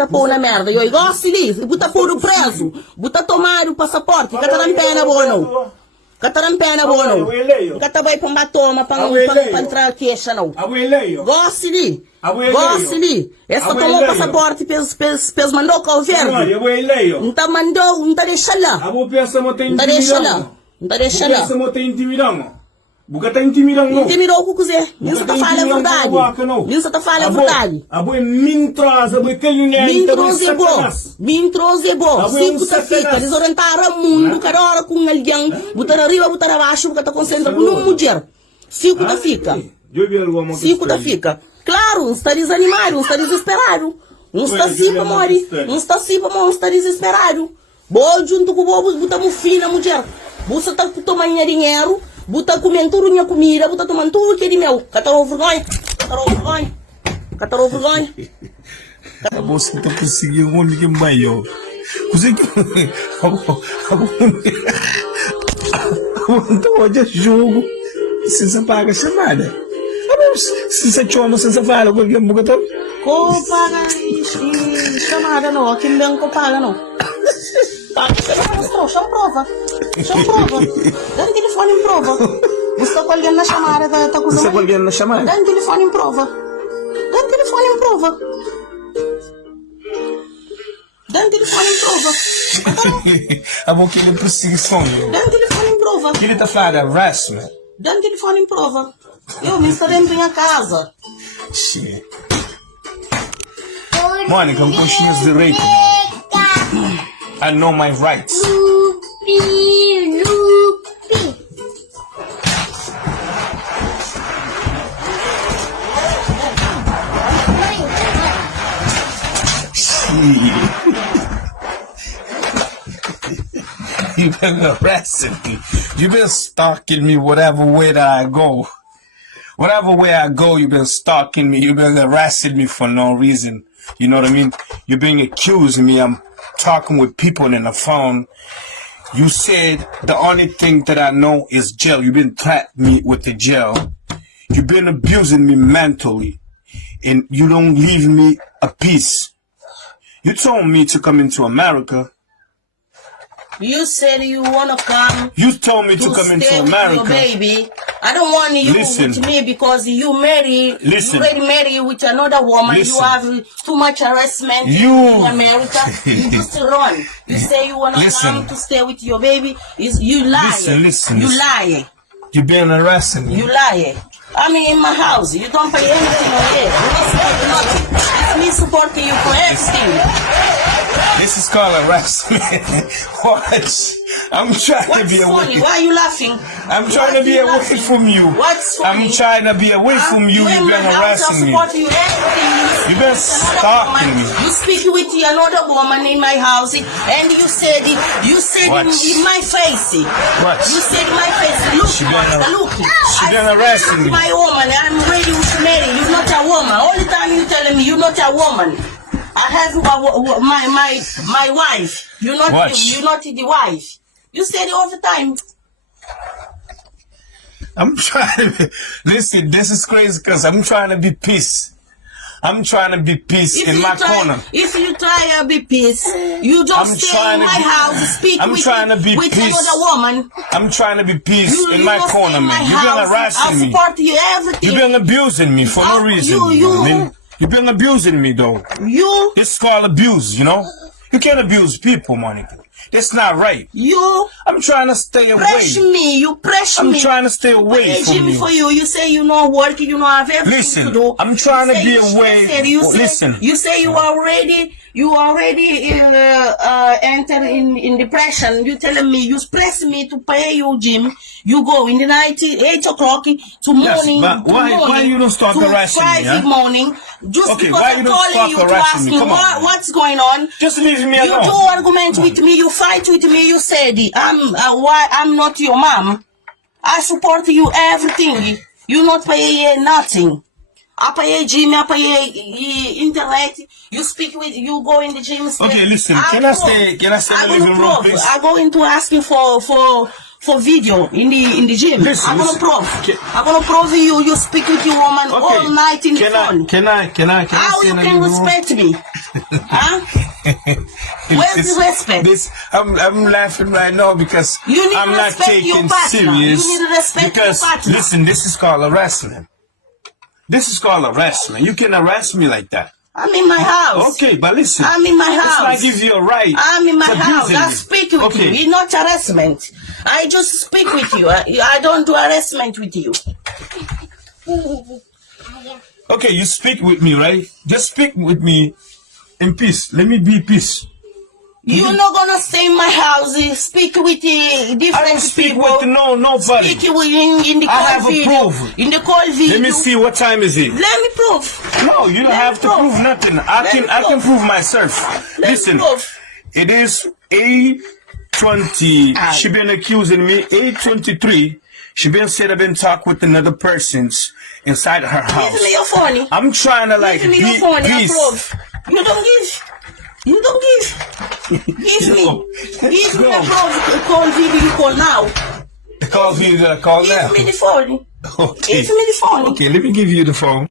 tá pôr na merda. Eu gosto de buta pôr o preso. Buta tomar o passaporte. Cataram pena bono. Cataram pena bono. Catabai pra batoma pra entrar queixa não. Gosto de. Essa tomou o passaporte pes mandou com o verde. Não tá mandou, não tá deixando lá. Não tá deixando lá. Não tá deixando lá. Bukata intimidang no. Intimidou o que você. Minsa tá falando a verdade. Minsa tá falando a verdade. Aboy mintros, aboy kalunyan. Mintros é bom. Cinco tá fica. Desorientar o mundo. Cada hora com alguém. Botar arriba, botar abaixo. Porque tá concentrado com uma mulher. Cinco tá fica. Cinco tá fica. Claro, uns tá desanimado, uns tá desesperado. Uns tá assim pra morrer. Uns tá assim pra morrer, uns tá desesperado. Boa junto com o bobo, botamos fim na mulher. Você tá tomando dinheiro. Buta comendo tudo minha comida, buta tomando tudo que é de meu. Catarou vergonha. A moça tá conseguindo onde que maior. Você que então hoje é jogo. Se você paga chamada. Se você chama, se você fala com alguém, buta. Ko paga chamada não, aqui não ko paga não. Chama prova. Dá o telefone em prova. Você está com alguém na chamada, tá com alguém na chamada? Dá o telefone em prova. A boquinha perseguição. Dá o telefone em prova. Ele tá falando harassment. Dá o telefone em prova. Eu me estou dentro da minha casa. Shit. Monica, I'm pushing us the rape. I know my rights. You've been harassing me. You've been stalking me whatever way that I go. Whatever way I go, you've been stalking me. You've been harassing me for no reason. You know what I mean? You're being accusing me. I'm talking with people in the phone. You said the only thing that I know is jail. You've been threatening me with the jail. You've been abusing me mentally. And you don't leave me a peace. You told me to come into America. You said you wanna come. You told me to come into America. With your baby. I don't want you with me because you already married with another woman. You have too much harassment in America. You just run. You say you wanna come to stay with your baby. You lie. Listen. You lie. You've been harassing me. You lie. I'm in my house. You don't pay anything on it. You don't support nothing. It's me supporting you for everything. This is called harassment. Watch. I'm trying to be away. Why are you laughing? I'm trying to be away from you. What's funny? I'm trying to be away from you. You've been harassing me. You've been stalking me. You speak with another woman in my house, and you said in my face. What? You said in my face. Look. She been harassing me. My woman, I'm ready to marry. You're not a woman. All the time you telling me you're not a woman. I have my wife. You're not the wife. You say it all the time. I'm trying to listen. This is crazy because I'm trying to be peace. I'm trying to be peace in my corner. If you try to be peace, you don't stay in my house. Speak with another woman. I'm trying to be peace in my corner, man. You've been harassing me. I support you everything. You've been abusing me for no reason. You've been abusing me, though. It's called abuse, you know? You can't abuse people, Monica. That's not right. I'm trying to stay away. You pressure me. I'm trying to stay away from you. For you. You say you know work, you know have everything to do. I'm trying to be away. Listen. You say you already enter in depression. You telling me, you press me to pay you, Jim. You go in the night, 8 o'clock to morning. Yes, but why you don't start harassing me? 5 morning. Just okay, because I'm calling you to ask me what's going on. Just leave me alone. You do argument with me. You fight with me. You said I'm not your mom. I support you everything. You not pay nothing. I pay gym. I pay internet. You speak with. You go in the gym. Okay, listen. Can I stay in the living room, please? I go into asking for for video in the gym. Listen, I'm gonna listen. prove. I'm gonna prove you speak with your woman all night in the phone. Can I How you can respect me? Huh? Where's the respect? I'm laughing right now because I'm not taking serious. You need to respect your partner. Listen, this is called harassment. This is called harassment. You can harass me like that. I'm in my house. Okay, but listen. I'm in my house. This gives you a right. I'm in my house. abusing I me. speak with you. It's not harassment. I just speak with you. I don't do harassment with you. Okay, you speak with me, right? Just speak with me in peace. Let me be peace. You're not gonna stay in my house. Speak with different I don't speak people. with nobody. Speak with in the call I have a video. proof. In the call video. Let me see, what time is it? Let me prove. No, you don't have to prove nothing. I can prove myself. Listen, it is 8:20. She been accusing me. 8:23. She been said I've been talking with another persons inside her house. Give me your phone. I'm trying to like give me your phone. Prove. You don't give. You don't give. Give me. Give me a proof. Call video. You call now. Call video. Call now. Give me the phone. Okay. Give me the phone. Okay, let me give you the phone.